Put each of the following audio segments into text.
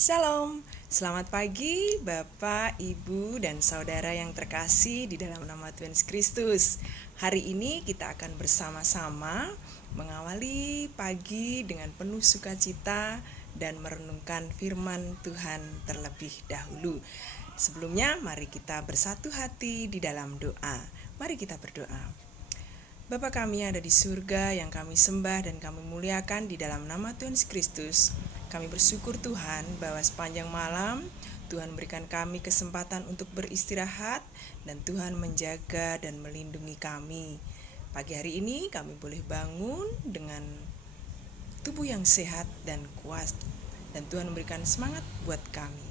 Shalom, selamat pagi Bapak, Ibu, dan Saudara yang terkasih di dalam nama Tuhan Yesus Kristus. Hari ini kita akan bersama-sama mengawali pagi dengan penuh sukacita dan merenungkan firman Tuhan terlebih dahulu. Sebelumnya mari kita bersatu hati di dalam doa. Mari kita berdoa. Bapa kami yang ada di surga, yang kami sembah dan kami muliakan di dalam nama Tuhan Yesus Kristus. Kami bersyukur Tuhan bahwa sepanjang malam Tuhan berikan kami kesempatan untuk beristirahat dan Tuhan menjaga dan melindungi kami. Pagi hari ini kami boleh bangun dengan tubuh yang sehat dan kuat dan Tuhan memberikan semangat buat kami.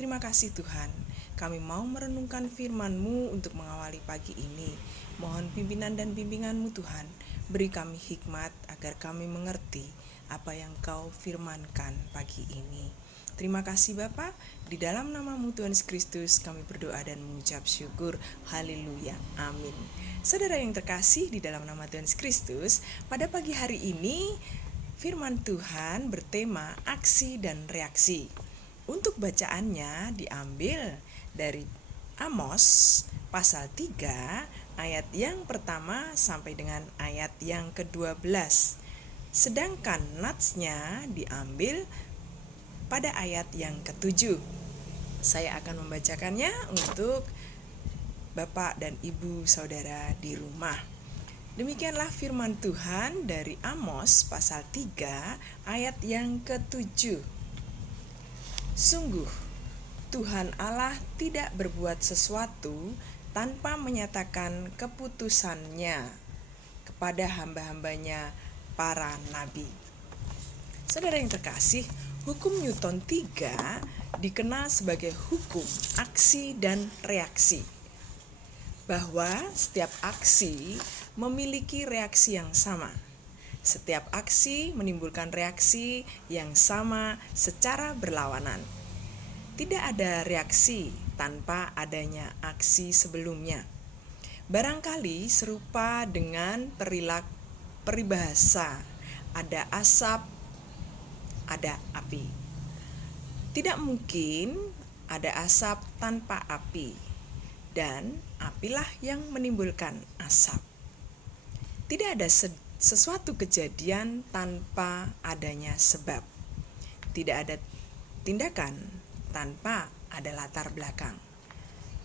Terima kasih Tuhan, kami mau merenungkan firman-Mu untuk mengawali pagi ini. Mohon pimpinan dan bimbingan-Mu Tuhan, beri kami hikmat agar kami mengerti apa yang Kau firmankan pagi ini. Terima kasih Bapa, di dalam nama-Mu Tuhan Yesus Kristus kami berdoa dan mengucap syukur. Haleluya, amin. Saudara yang terkasih di dalam nama Tuhan Yesus Kristus, pada pagi hari ini firman Tuhan bertema aksi dan reaksi. Untuk bacaannya diambil dari Amos pasal 3 ayat yang pertama sampai dengan ayat yang ke-12. Sedangkan natsnya diambil pada ayat yang ke-7. Saya akan membacakannya untuk Bapak dan Ibu Saudara di rumah. Demikianlah firman Tuhan dari Amos pasal 3 ayat yang ke-7. Sungguh, Tuhan Allah tidak berbuat sesuatu tanpa menyatakan keputusannya kepada hamba-hambanya para nabi. Saudara yang terkasih, hukum Newton 3 dikenal sebagai hukum aksi dan reaksi. Bahwa setiap aksi memiliki reaksi yang sama. Setiap aksi menimbulkan reaksi yang sama secara berlawanan. Tidak ada reaksi tanpa adanya aksi sebelumnya. Barangkali serupa dengan peribahasa, ada asap, ada api. Tidak mungkin ada asap tanpa api, dan apilah yang menimbulkan asap. Tidak ada sesuatu kejadian tanpa adanya sebab. Tidak ada tindakan tanpa ada latar belakang.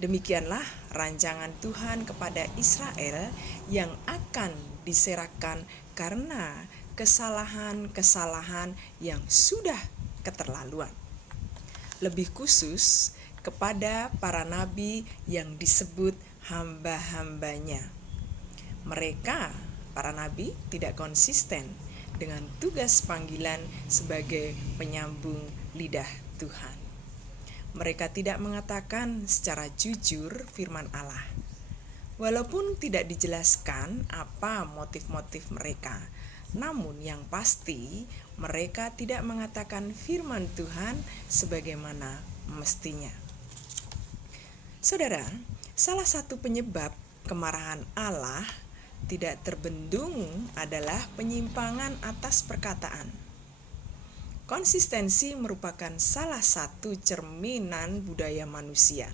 Demikianlah rancangan Tuhan kepada Israel yang akan diserahkan karena kesalahan-kesalahan yang sudah keterlaluan. Lebih khusus kepada para nabi yang disebut hamba-hambanya. Mereka, para nabi, tidak konsisten dengan tugas panggilan sebagai penyambung lidah Tuhan. Mereka tidak mengatakan secara jujur firman Allah. Walaupun tidak dijelaskan apa motif-motif mereka, namun yang pasti mereka tidak mengatakan firman Tuhan sebagaimana mestinya. Saudara, salah satu penyebab kemarahan Allah tidak terbendung adalah penyimpangan atas perkataan. Konsistensi merupakan salah satu cerminan budaya manusia.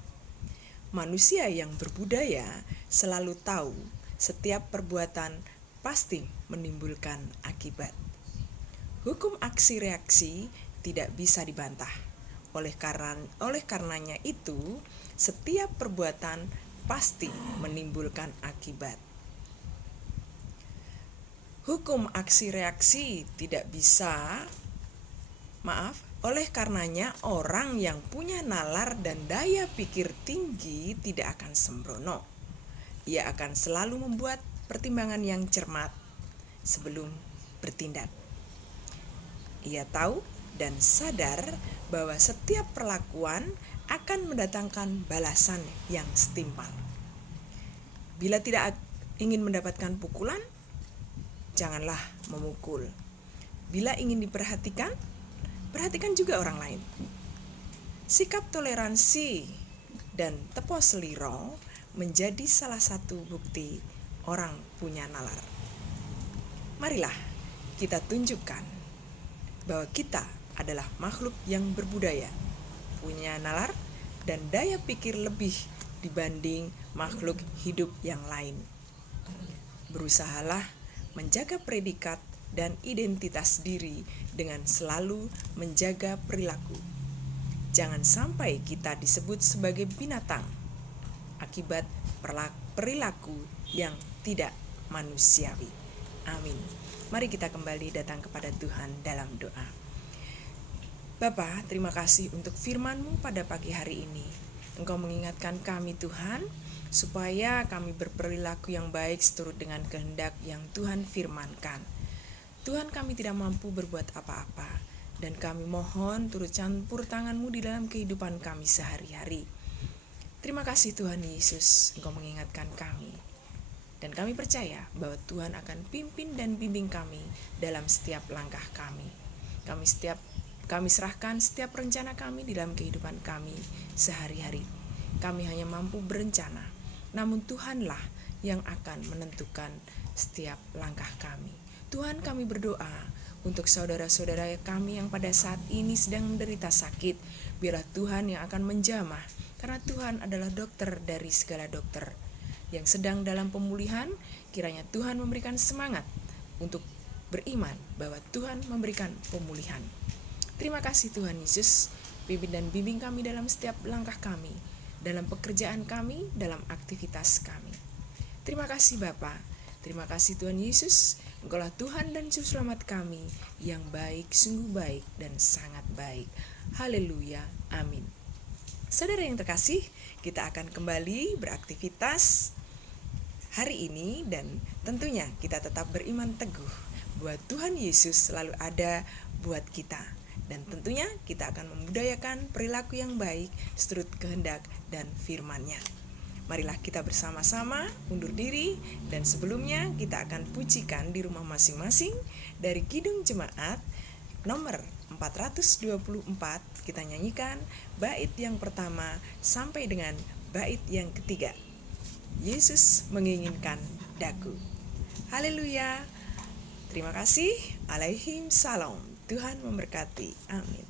Manusia yang berbudaya selalu tahu setiap perbuatan pasti menimbulkan akibat. Hukum aksi reaksi tidak bisa dibantah. Oleh karenanya itu, setiap perbuatan pasti menimbulkan akibat. Hukum aksi reaksi tidak bisa oleh karenanya orang yang punya nalar dan daya pikir tinggi tidak akan sembrono. Ia akan selalu membuat pertimbangan yang cermat sebelum bertindak. Ia tahu dan sadar bahwa setiap perlakuan akan mendatangkan balasan yang setimpal. Bila tidak ingin mendapatkan pukulan, janganlah memukul. Bila ingin diperhatikan, perhatikan juga orang lain. Sikap toleransi dan tepo seliro menjadi salah satu bukti orang punya nalar. Marilah kita tunjukkan bahwa kita adalah makhluk yang berbudaya, punya nalar dan daya pikir lebih dibanding makhluk hidup yang lain. Berusahalah menjaga predikat dan identitas diri dengan selalu menjaga perilaku. Jangan sampai kita disebut sebagai binatang akibat perilaku yang tidak manusiawi. Amin. Mari kita kembali datang kepada Tuhan dalam doa. Bapa, terima kasih untuk firman-Mu pada pagi hari ini. Engkau mengingatkan kami Tuhan, supaya kami berperilaku yang baik seturut dengan kehendak yang Tuhan firmankan. Tuhan, kami tidak mampu berbuat apa-apa, dan kami mohon turut campur tangan-Mu di dalam kehidupan kami sehari-hari. Terima kasih Tuhan Yesus, Engkau mengingatkan kami. Dan kami percaya bahwa Tuhan akan pimpin dan bimbing kami dalam setiap langkah kami. Kami serahkan setiap rencana kami di dalam kehidupan kami sehari-hari. Kami hanya mampu berencana, namun Tuhanlah yang akan menentukan setiap langkah kami. Tuhan, kami berdoa untuk saudara-saudara kami yang pada saat ini sedang menderita sakit. Biarlah Tuhan yang akan menjamah, karena Tuhan adalah dokter dari segala dokter. Yang sedang dalam pemulihan, kiranya Tuhan memberikan semangat untuk beriman bahwa Tuhan memberikan pemulihan. Terima kasih Tuhan Yesus, pimpin dan bimbing kami dalam setiap langkah kami, dalam pekerjaan kami, dalam aktivitas kami. Terima kasih Bapa, terima kasih Tuhan Yesus, Engkaulah Tuhan dan Juru Selamat kami, yang baik, sungguh baik dan sangat baik. Haleluya, amin. Saudara yang terkasih, kita akan kembali beraktivitas hari ini, dan tentunya kita tetap beriman teguh bahwa Tuhan Yesus selalu ada buat kita. Dan tentunya kita akan membudayakan perilaku yang baik seturut kehendak dan firman-Nya. Marilah kita bersama-sama undur diri, dan sebelumnya kita akan pujikan di rumah masing-masing dari Kidung Jemaat nomor 424. Kita nyanyikan bait yang pertama sampai dengan bait yang ketiga. Yesus menginginkan daku. Haleluya. Terima kasih. Alaihim salam. Tuhan memberkati. Amin.